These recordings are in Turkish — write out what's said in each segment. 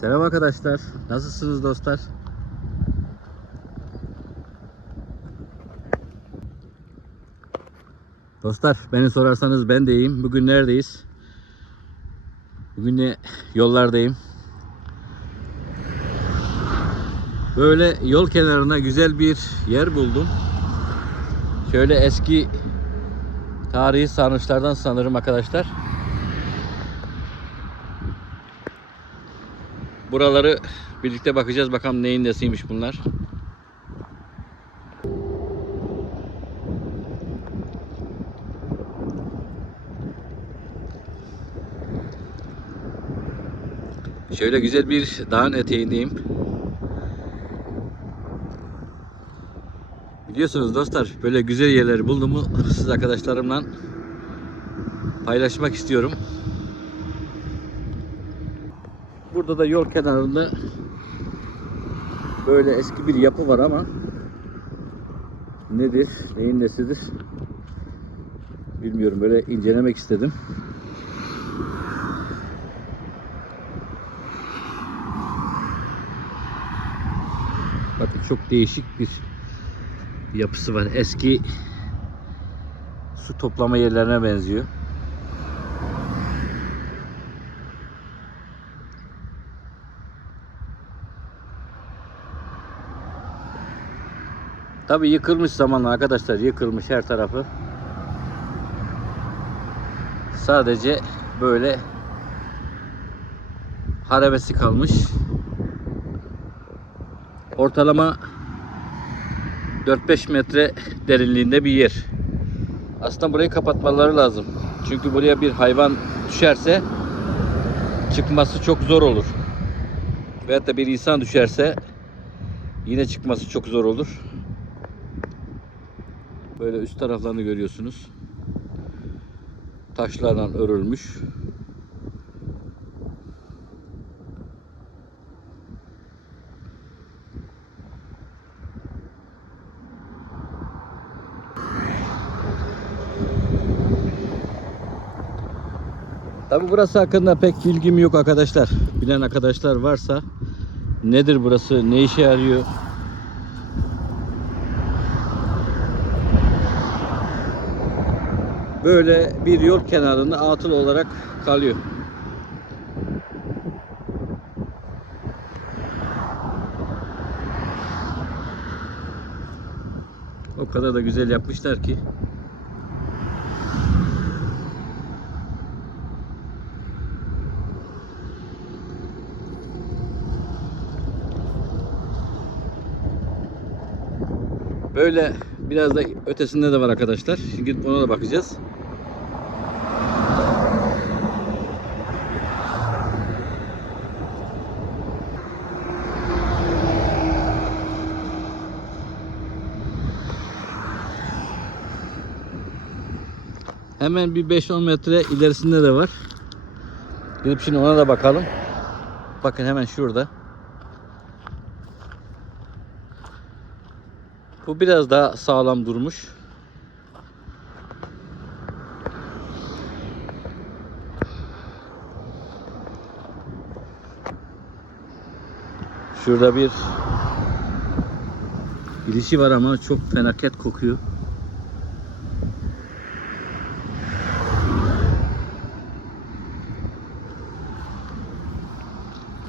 Selam arkadaşlar. Nasılsınız dostlar? Dostlar beni sorarsanız ben de iyiyim. Bugün neredeyiz? Bugün de yollardayım. Böyle yol kenarına güzel bir yer buldum. Şöyle eski tarihi sarnıçlardan sanırım arkadaşlar. Buraları birlikte bakacağız bakalım neyin nesiymiş bunlar. Şöyle güzel bir dağın eteğindeyim. Biliyorsunuz dostlar böyle güzel yerleri buldum mu siz arkadaşlarımla paylaşmak istiyorum. Burada da yol kenarında böyle eski bir yapı var ama nedir, neyin nesidir bilmiyorum. Böyle incelemek istedim. Bakın çok değişik bir yapısı var. Eski su toplama yerlerine benziyor. Tabi yıkılmış zamanla arkadaşlar yıkılmış her tarafı. Sadece böyle harabesi kalmış. Ortalama 4-5 metre derinliğinde bir yer. Aslında burayı kapatmaları lazım. Çünkü buraya bir hayvan düşerse çıkması çok zor olur. Veyahut da bir insan düşerse yine çıkması çok zor olur. Böyle üst taraflarını görüyorsunuz. Taşlarla örülmüş. Tabi burası hakkında pek bilgim yok arkadaşlar. Bilen arkadaşlar varsa nedir burası, ne işe yarıyor? Böyle bir yol kenarında atıl olarak kalıyor. O kadar da güzel yapmışlar ki. Böyle biraz da ötesinde de var arkadaşlar. Şimdi ona da bakacağız. Hemen bir 5-10 metre ilerisinde de var. Gidip şimdi ona da bakalım. Bakın hemen şurada. Bu biraz daha sağlam durmuş. Şurada bir girişi var ama çok fenaket kokuyor.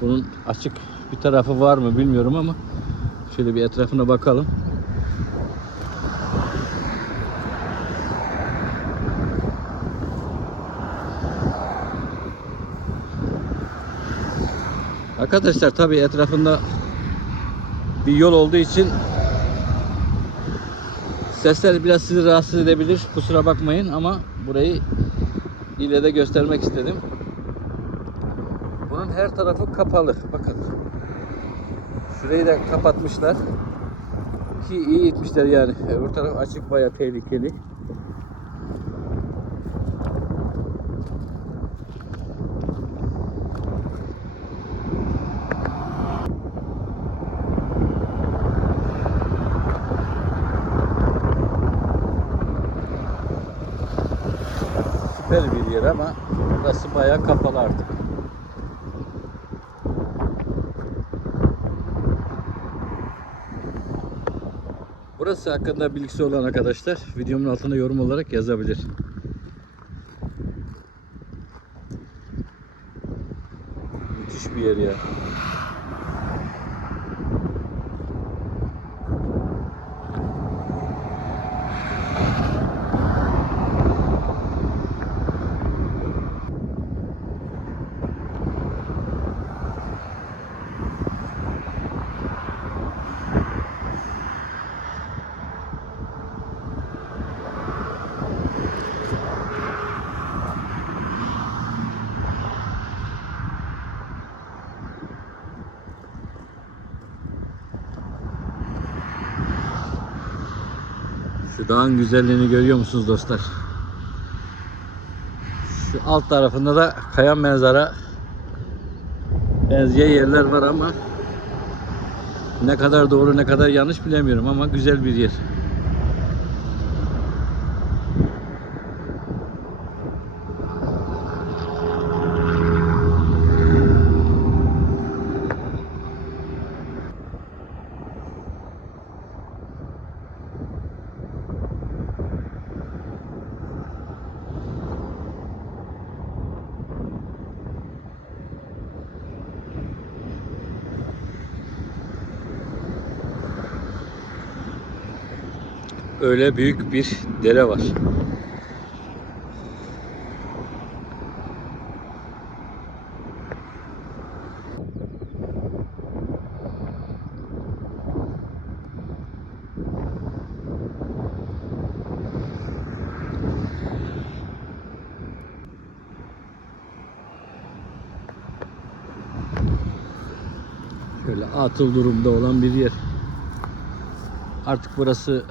Bunun açık bir tarafı var mı bilmiyorum ama şöyle bir etrafına bakalım. Arkadaşlar tabi etrafında bir yol olduğu için sesler biraz sizi rahatsız edebilir. Kusura bakmayın ama burayı ile de göstermek istedim. Bunun her tarafı kapalı. Bakın. Şurayı da kapatmışlar. Ki iyi gitmişler yani. Öbür taraf açık bayağı tehlikeli. süper bir yer ama burası bayağı kapalı artık. Burası hakkında bilgisi olan arkadaşlar videomun altına yorum olarak yazabilir. Müthiş bir yer ya. Şu dağın güzelliğini görüyor musunuz dostlar? Şu alt tarafında da kayan mezara benzeyen yerler var ama ne kadar doğru ne kadar yanlış bilemiyorum ama güzel bir yer. Öyle büyük bir dere var. Şöyle atıl durumda olan bir yer. Artık burası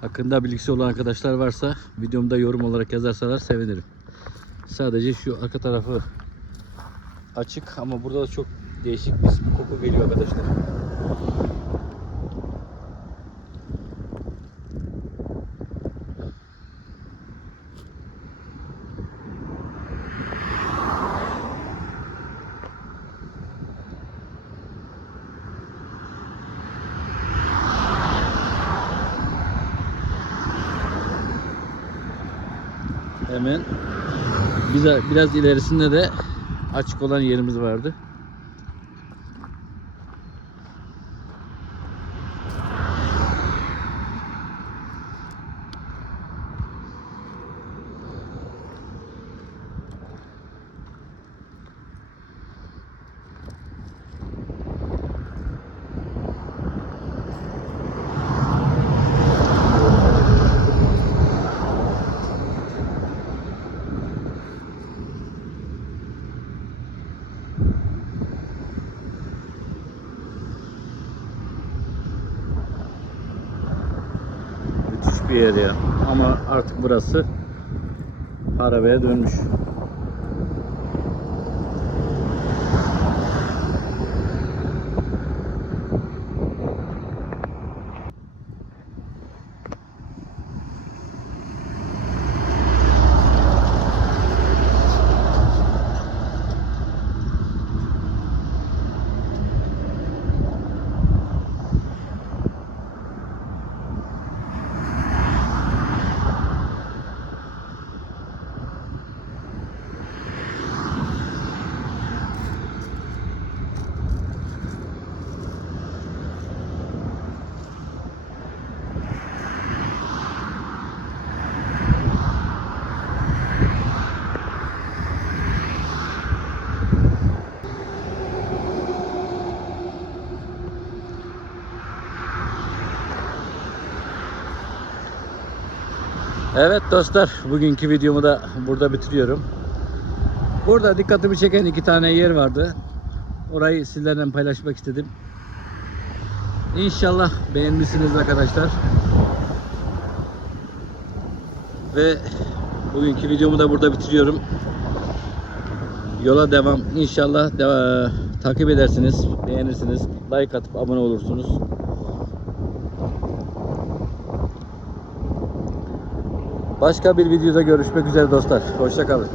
hakkında bilgisi olan arkadaşlar varsa videomda yorum olarak yazarsalar sevinirim. Sadece şu arka tarafı açık ama burada da çok değişik bir koku geliyor arkadaşlar. Hemen bize biraz ilerisinde de açık olan yerimiz vardı. Müthiş bir yer ya. Ama artık burası harabeye dönmüş. Evet dostlar, bugünkü videomu da burada bitiriyorum. Burada dikkatimi çeken iki tane yer vardı. Orayı sizlerle paylaşmak istedim. İnşallah beğenmişsiniz arkadaşlar. Ve bugünkü videomu da burada bitiriyorum. Yola devam. İnşallah deva- takip edersiniz, beğenirsiniz, like atıp abone olursunuz. Başka bir videoda görüşmek üzere dostlar. Hoşça kalın.